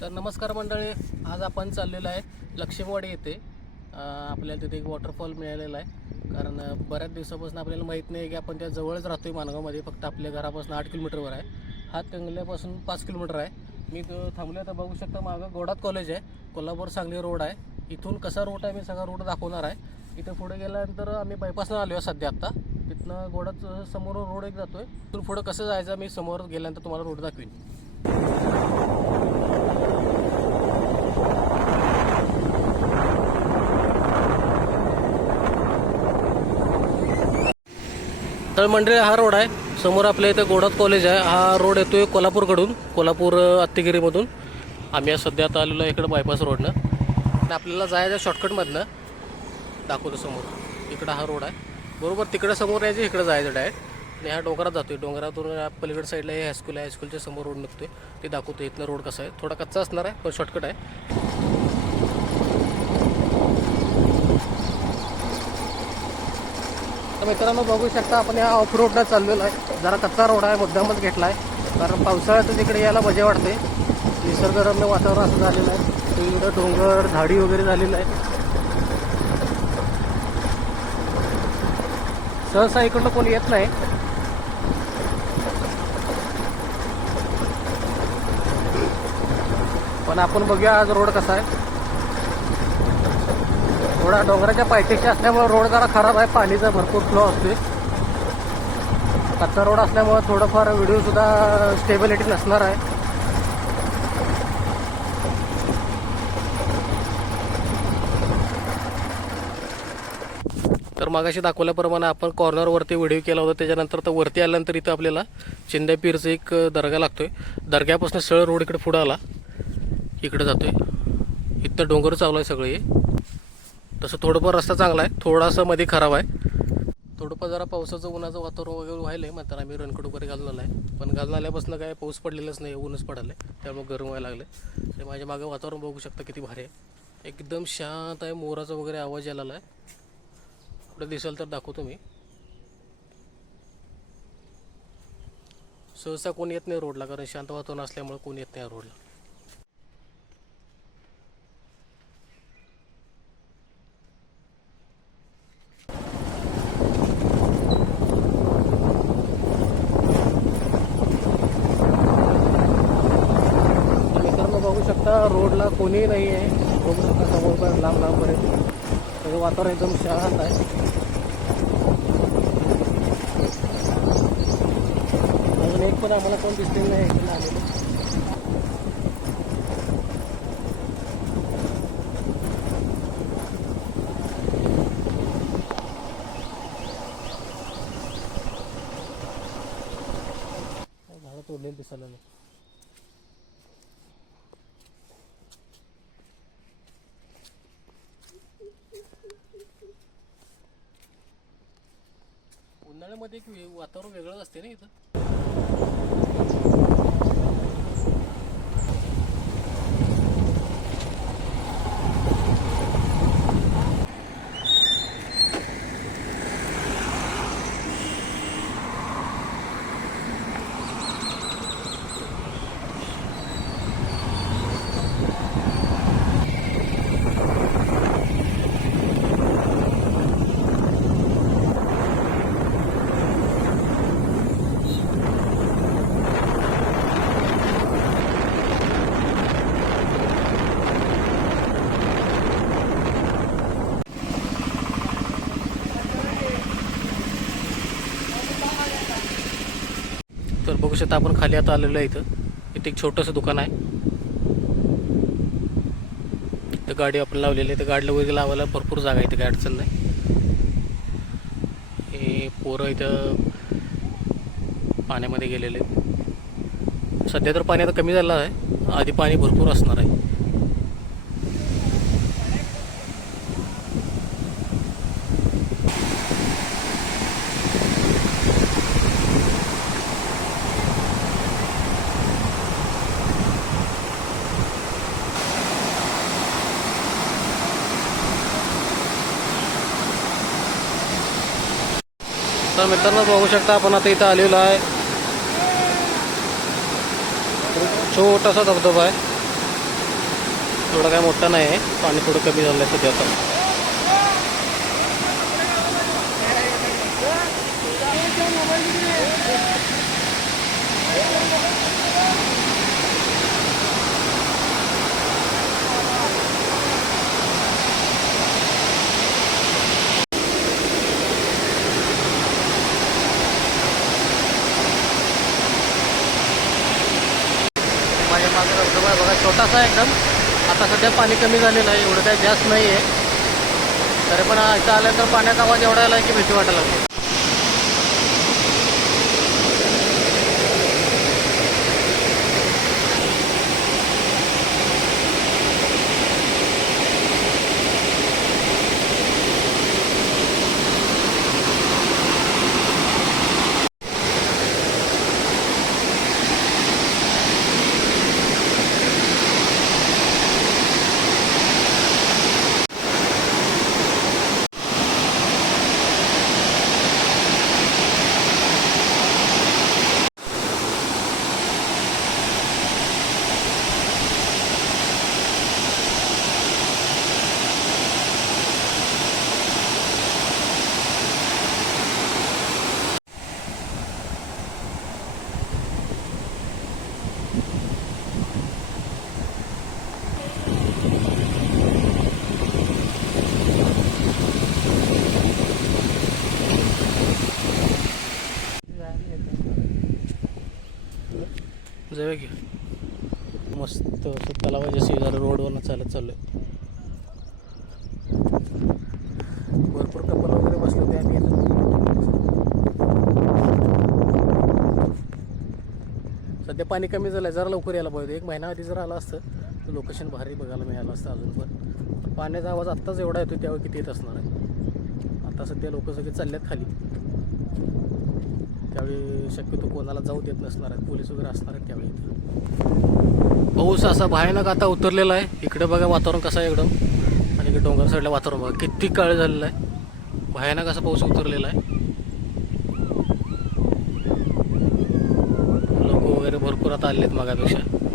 तर नमस्कार मंडळी आज आपण चाललेलो आहे लक्ष्मीवाडी येथे. आपल्याला तिथे एक वॉटरफॉल मिळालेला आहे. कारण बऱ्याच दिवसापासून आपल्याला माहीत नाही की आपण त्या जवळच राहतो आहे मानगावमध्ये फक्त आपल्या घरापासून आठ किलोमीटरवर आहे. हात कंगल्यापासून पाच किलोमीटर आहे. मी तो थांबलो तर बघू शकता मागं गोडात कॉलेज आहे. कोल्हापूर सांगली रोड आहे. इथून कसा रोड आहे मी सगळा रोड दाखवणार आहे. इथं पुढे गेल्यानंतर आम्ही बायपासनं आलो आहे सध्या आत्ता तिथनं गोडात समोर रोड एक जातो आहे तिथून पुढं कसं जायचं मी समोर गेल्यानंतर तुम्हाला रोड दाखवीन. तर मंडळी हा रोड आहे. समोर आपल्या इथे गोडात कॉलेज आहे. हा रोड येतोय कोल्हापूरकडून कोल्हापूर अ, अत्तिगिरीमधून. आम्ही सध्या आता आलेलो आहे इकडं बायपास रोडनं आणि आपल्याला जायचं शॉर्टकटमधनं दाखवतो समोर. इकडं हा रोड आहे. बरोबर तिकडं समोर यायचं इकडं जायचं डायरेक्ट आणि हा डोंगरात जातोय. डोंगरातून पलीकड पलीकडे साईडला हे हायस्कूल आहे. हायस्कूलच्या समोर रोड निघतोय. ते दाखवतो इथनं रोड कसा आहे. थोडा कच्चा असणार आहे पण शॉर्टकट आहे. तर मित्रांनो बघू शकता आपण या ऑफ रोडला चाललेलो आहे. जरा कच्चा रोड आहे मुद्दामच घेतला आहे कारण पावसाळ्याचं तिकडे यायला मजा वाटते. निसर्गरम्य वातावरण असं झालेलं आहे. इकडं डोंगर झाडी वगैरे झालेलं आहे सहसा इकडनं कोणी येत नाही. पण आपण बघूया आज रोड कसा आहे. थोडा डोंगराच्या पायथ्याशी असल्यामुळे रोड जरा खराब आहे. पाणीचा भरपूर फ्लो असते कच्चा रोड असल्यामुळे थोडंफार व्हिडिओ सुद्धा स्टेबिलिटी नसणार आहे. तर मागाशी दाखवल्याप्रमाणे आपण कॉर्नरवरती व्हिडिओ केला होता. त्याच्यानंतर तर वरती आल्यानंतर इथं आपल्याला चिंद्या पीरचं एक दर्गा लागतोय. दर्ग्यापासून सरळ रोड इकडे पुढं आला. इकडे जातोय. इथं डोंगर चालू आहे सगळे. तसं थोडंफार रस्ता चांगला आहे. थोडासा मध्ये खराब आहे. थोडंफार जरा पावसाचं उन्हाचं वातावरण वगैरे व्हायलं आहे म्हणताना आम्ही रनकट वगैरे घालून आहे पण घालून आल्यापासून काय पाऊस पडलेलाच नाही ऊनच पडालं आहे त्यामुळे गरम व्हायला लागलं तर माझ्या मागं वातावरण बघू शकता किती भारी आहे. एकदम शांत आहे मोराचा वगैरे आवाज यायला आहे कुठं दिसेल तर दाखवतो मी. सहसा कोण येत नाही रोडला कारण शांत वातावरण असल्यामुळे कोण येत नाही रोडला मित्रांनो बघू शकता रोडला कोणीही नाही आहे. बघू समोर पण लांब लांबपर्यंत सगळं वातावरण एकदम शांत आहे. अजून एक पण आम्हाला कोण दिसलेलं नाही इकडे आलेलं. झाडं तोडलेलं दिसायला नाही उन्हाळ्यामध्ये एक वे- वातावरण वेगळंच असते ना इथं? शकता आपण खाली आता आलेलो आहे इथं. इथे एक छोटंसं दुकान आहे. इथं गाडी आपण लावलेली आहे. तर गाडीला वगैरे लावायला भरपूर जागा आहे. इथे काय अडचण नाही. हे पोरं इथं पाण्यामध्ये गेलेले आहेत. सध्या तर पाणी आता कमी झालं आहे. आधी पाणी भरपूर असणार आहे. तर मित्रांनो बघू शकता आपण आता इथं आलेलो आहे. छोटासा धबधबा आहे. थोडा काय मोठा नाही आहे. पाणी थोडं कमी झालं आहे सध्या आता. माझ्या धबधबा आहे. बघा छोटासा आहे एकदम. आता सध्या पाणी कमी झालेलं आहे. एवढं काही जास्त नाही आहे तरी पण इथं आल्यानंतर पाण्याचा आवाज एवढा आला की भीती वाटायला लागते जाऊया की. मस्त असं तलावाच्या शेजारी रोडवरनं चालत चाललोय. भरपूर कपल वगैरे बसलो होते आम्ही सध्या पाणी कमी झालं आहे जरा लवकर यायला पाहिजे एक महिना आधी जर आला असतं तर लोकेशन भारी बघायला मिळालं असतं अजून पण. पाण्याचा आवाज आत्ताच एवढा येतो त्यावेळी किती येत असणार आहे. आता सध्या लोक सगळे चालल्यात खाली. त्यावेळी शक्यतो कोणाला जाऊ देत नसणार आहेत. पोलीस वगैरे असणार आहेत त्यावेळी पाऊस असा भयानक आता उतरलेला आहे. इकडे बघा वातावरण कसं आहे एकदम. आणि इकडे डोंगर साईडला वातावरण बघा. किती काळ झालेलं आहे. भयानक असा पाऊस उतरलेला आहे. लोक वगैरे भरपूर आता आले आहेत मगापेक्षा.